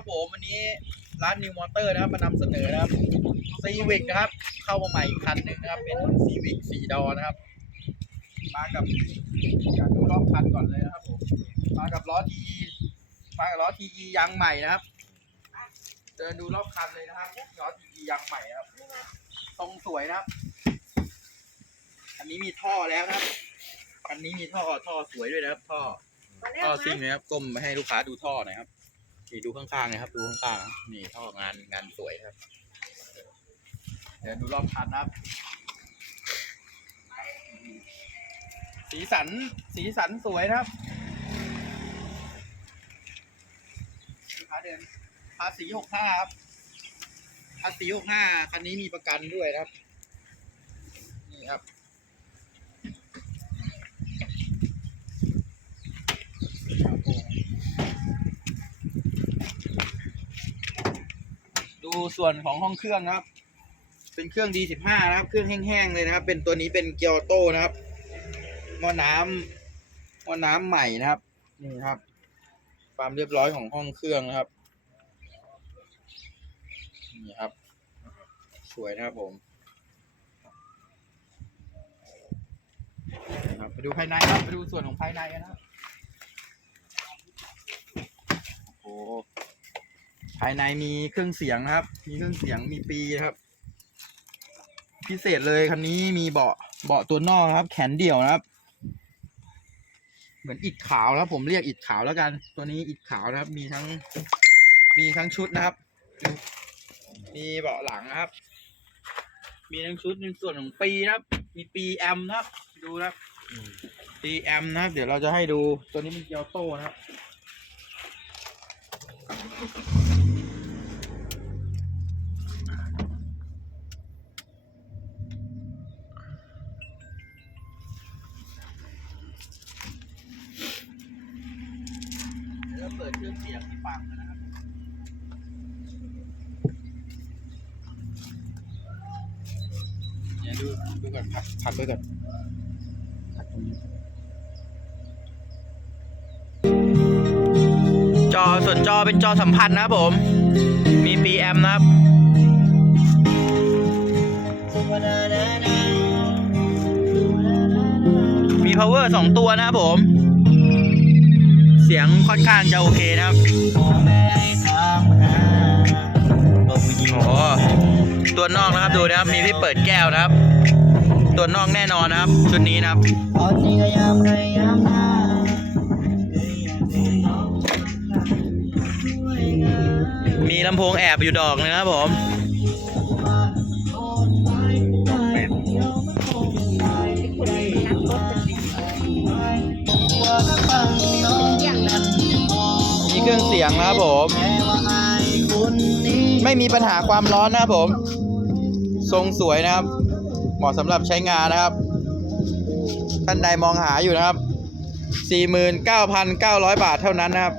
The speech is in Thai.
ครับผมวันนี้ร้านนิวมอเตอร์นะครับมานำเสนอนะครับซีวิกนะครับ เข้ามาใหม่อีกคันหนึ่งนะครับ เป็นซีวิกสีดอนะครับ มากับอยากดูรอบคันก่อนเลยนะครับผมมากับล้อทีมากับล้อทียางใหม่นะครับ เดินดูรอบคันเลยนะครับล้อทียางใหม่นะครับทรงสวยนะครับ อันนี้มีท่อแล้วนะครับอันนี้มีท่อท่อสวยด้วยนะครับ ท่อท่อซิ่งนะครับก้มให้ลูกค้าดูท่อหน่อยครับ นี่ดูข้างๆนะครับ ดูข้างๆนี่ท่องานงานสวยครับ เดี๋ยวดูรอบคันนะครับ สีสันสีสันสวยนะครับลูกค้าเดินภาษีหกห้าครับภาษีหกห้าคันนี้มีประกันด้วยนะครับ นี่ครับ ดูส่วนของห้องเครื่องครับ เป็นเครื่อง D15 นะครับ เครื่องแห้งๆเลยนะครับ เป็นตัวนี้เป็นเกียวโตนะครับหม้อน้ำหม้อน้ำใหม่นะครับ นี่ครับ ความเรียบร้อยของห้องเครื่องนะครับ นี่ครับ สวยนะครับผมครับไปดูภายในครับ ไปดูส่วนของภายในกันนะครับโอ้ ภายในมีเครื่องเสียงนะครับ มีเครื่องเสียงมีปีนะครับ พิเศษเลยคันนี้มีเบาะเบาะตัวนอกครับ แขนเดี่ยวนะครับ เหมือนอิฐขาวนะครับผมเรียกอิฐขาวแล้วกัน ตัวนี้อิฐขาวนะครับ มีทั้ง มีทั้งชุดนะครับ มีเบาะหลังนะครับ มีทั้งชุดในส่วนของปีนะครับ มีปีแอมนะครับ ดูนะครับปีแอมนะครับ เดี๋ยวเราจะให้ดู ตัวนี้เป็นเกียวโต้นะครับ ดเราเปิดเครื่องเสียงให้ฟังนะครับ เดี๋ยวดูดูก่อนพักพักไว้ก่อนพักตรงนี้จอส่วนจอเป็นจอสัมผัสนะครับผม มี PM นะครับมี power สองตัวนะครับผม เสียงค่อนข้างจะโอเคนะครับโอ้ตัวนอกนะครับดูนะครับมีที่เปิดแก้วนะครับ ตัวนอกแน่นอนนะครับ ชุดนี้นะครับมีลำโพงแอบอยู่ดอกหนึงนะครับผม เครื่องเสียงนะครับผม ไม่มีปัญหาความร้อนนะครับผม ทรงสวยนะครับ เหมาะสำหรับใช้งานนะครับ ท่านใดมองหาอยู่นะครับ 49,900 บาทเท่านั้นนะครับ